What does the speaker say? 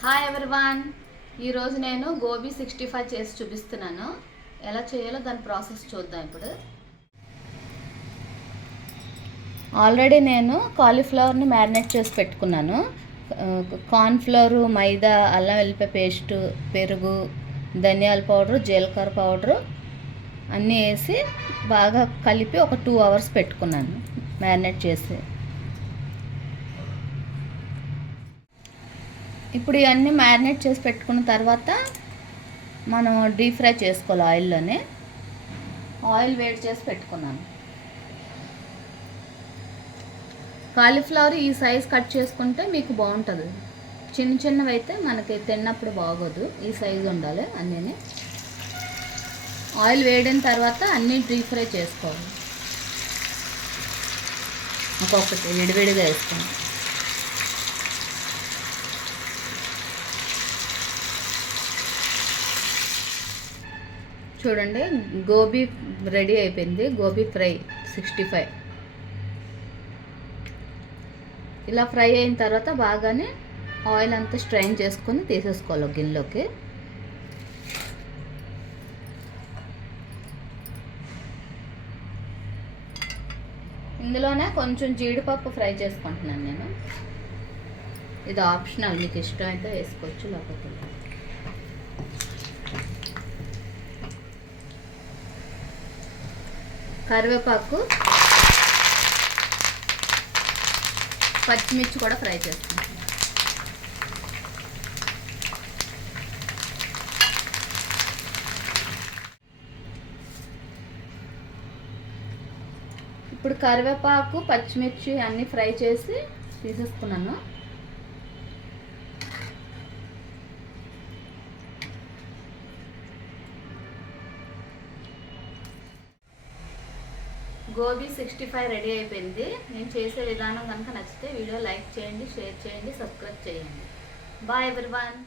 Hi everyone. ఈరోజు నేను గోబీ 65 చేసి చూపిస్తున్నాను. ఎలా చేయాలో దాని ప్రాసెస్ చూద్దాం. ఇప్పుడు ఆల్రెడీ నేను కాలీఫ్లవర్ని మ్యారినేట్ చేసి పెట్టుకున్నాను. కార్న్ఫ్లవరు, మైదా, అల్లం వెల్లిపాయ పేస్టు, పెరుగు, ధనియాల పౌడరు, జీలకర్ర పౌడరు అన్నీ వేసి బాగా కలిపి ఒక 2 అవర్స్ పెట్టుకున్నాను మ్యారినేట్ చేసి. ఇప్పుడు ఇవన్నీ మ్యారినేట్ చేసి పెట్టుకున్న తర్వాత మనం డీప్ ఫ్రై చేసుకోవాలి ఆయిల్లోనే. ఆయిల్ వేడి చేసి పెట్టుకున్నాను. కాలీఫ్లవర్ ఈ సైజ్ కట్ చేసుకుంటే మీకు బాగుంటుంది. చిన్న చిన్నవి అయితే మనకి తిన్నప్పుడు బాగోదు. ఈ సైజు ఉండాలి అన్నీ. ఆయిల్ వేడిన తర్వాత అన్నీ డీప్ ఫ్రై చేసుకోవాలి. ఒక్కొక్కటి విడివిడిగా వేసుకోండి. చూడండి, గోబీ రెడీ అయిపోయింది. గోబీ ఫ్రై 65 ఇలా ఫ్రై అయిన తర్వాత బాగానే ఆయిల్ అంతా స్ట్రైన్ చేసుకొని తీసేసుకోవాలి గిన్నెలోకి. ఇందులోనే కొంచెం జీడిపప్పు ఫ్రై చేసుకుంటున్నాను నేను. ఇది ఆప్షనల్, మీకు ఇష్టం అయితే వేసుకోవచ్చు, లేకపోతే కరివేపాకు, పచ్చిమిర్చి కూడా ఫ్రై చేసుకుంటాం. ఇప్పుడు కరివేపాకు, పచ్చిమిర్చి అన్నీ ఫ్రై చేసి తీసేసుకున్నాను. గోబీ 65 రెడీ అయిపోయింది. నేను చేసే విధానం కనుక నచ్చితే వీడియో లైక్ చేయండి, షేర్ చేయండి, సబ్స్క్రైబ్ చేయండి. Bye everyone.